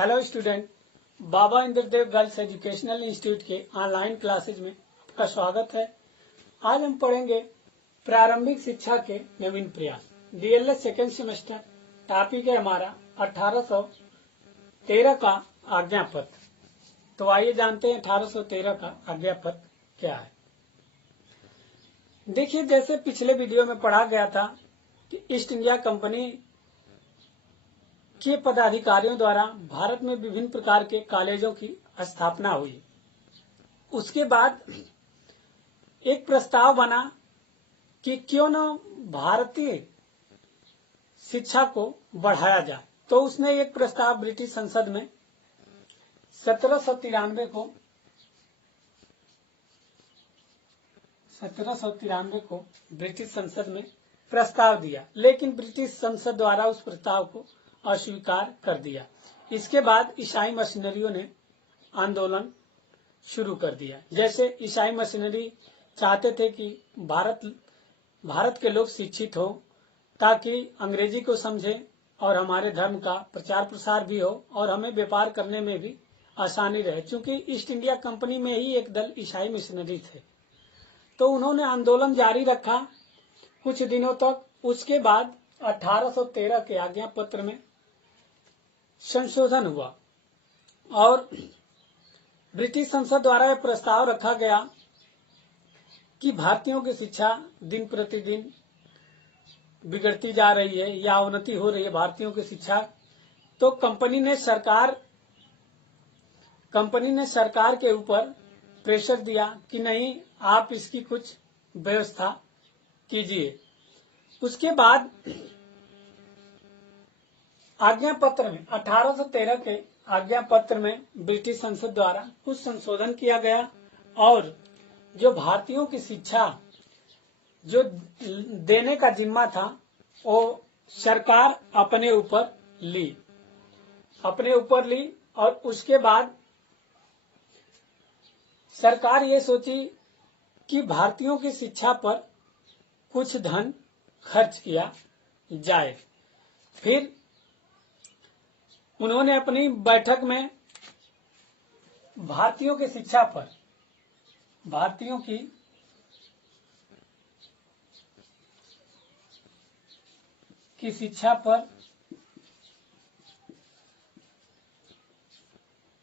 Hello student, बाबा Indradev girls educational institute के online classes में आपका स्वागत है। आज हम पढ़ेंगे प्रारंभिक शिक्षा के नवीन प्रयास डीएलएस सेकेंड सेमेस्टर। टॉपिक है हमारा 1813 का आज्ञा पत्र। तो आइए जानते हैं 1813 का आज्ञा पत्र क्या है। देखिए, जैसे पिछले वीडियो में पढ़ा गया था कि ईस्ट इंडिया कंपनी के पदाधिकारियों द्वारा भारत में विभिन्न प्रकार के कॉलेजों की स्थापना हुई। उसके बाद एक प्रस्ताव बना कि क्यों न भारतीय शिक्षा को बढ़ाया जाए। तो उसने एक प्रस्ताव ब्रिटिश संसद में 1793 को ब्रिटिश संसद में प्रस्ताव दिया, लेकिन ब्रिटिश संसद द्वारा उस प्रस्ताव को अस्वीकार कर दिया। इसके बाद ईसाई मिशनरियों ने आंदोलन शुरू कर दिया। जैसे ईसाई मिशनरी चाहते थे कि भारत के लोग शिक्षित हो ताकि अंग्रेजी को समझे और हमारे धर्म का प्रचार प्रसार भी हो और हमें व्यापार करने में भी आसानी रहे। क्योंकि ईस्ट इंडिया कंपनी में ही एक दल ईसाई मिशनरी थे, तो उन्होंने आंदोलन जारी रखा कुछ दिनों तक। उसके बाद 1813 के आज्ञा पत्र में संशोधन हुआ और ब्रिटिश संसद द्वारा यह प्रस्ताव रखा गया कि भारतीयों की शिक्षा दिन प्रतिदिन बिगड़ती जा रही है या अवनति हो रही है भारतीयों की शिक्षा। तो कंपनी ने सरकार के ऊपर प्रेशर दिया कि नहीं, आप इसकी कुछ व्यवस्था कीजिए। उसके बाद आज्ञा पत्र में 1813 के आज्ञा पत्र में ब्रिटिश संसद द्वारा कुछ संशोधन किया गया और जो भारतीयों की शिक्षा जो देने का जिम्मा था वो सरकार अपने ऊपर ली और उसके बाद सरकार ये सोची कि भारतीयों की शिक्षा पर कुछ धन खर्च किया जाए। फिर उन्होंने अपनी बैठक में भारतीयों की शिक्षा पर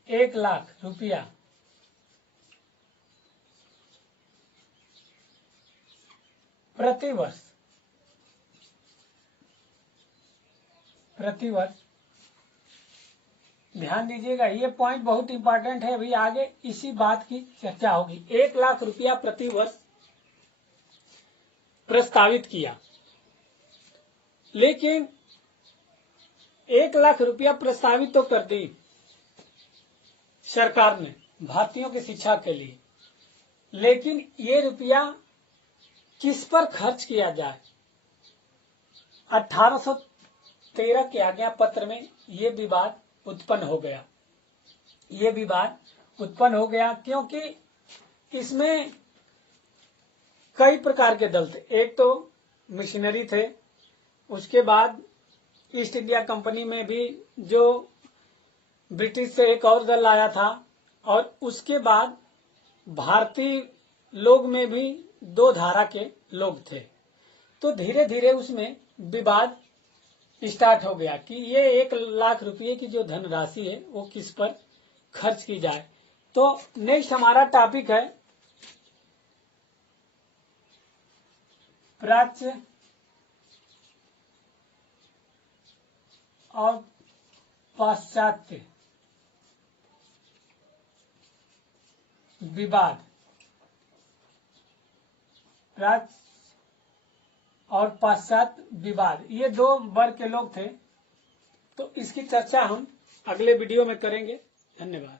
1 लाख रुपया प्रतिवर्ष ध्यान दीजिएगा, ये पॉइंट बहुत इंपॉर्टेंट है। अभी आगे इसी बात की चर्चा होगी। 1 लाख रुपया प्रतिवर्ष प्रस्तावित किया, लेकिन 1 लाख रुपया प्रस्तावित तो कर दी सरकार ने भारतीयों की शिक्षा के लिए, लेकिन ये रुपया किस पर खर्च किया जाए। 1813 के आज्ञा पत्र में ये विवाद उत्पन्न हो गया क्योंकि इसमें कई प्रकार के दल थे। एक तो मिशनरी थे, उसके बाद ईस्ट इंडिया कंपनी में भी जो ब्रिटिश से एक और दल आया था, और उसके बाद भारतीय लोग में भी 2 धारा के लोग थे। तो धीरे धीरे उसमें विवाद स्टार्ट हो गया कि ये 1 लाख रुपये की जो धनराशि है वो किस पर खर्च की जाए। तो नेक्स्ट हमारा टॉपिक है प्राच्य और पाश्चात्य विवाद। प्राच्य और पाश्चात्य विवाद, ये 2 वर्ग के लोग थे। तो इसकी चर्चा हम अगले वीडियो में करेंगे। धन्यवाद।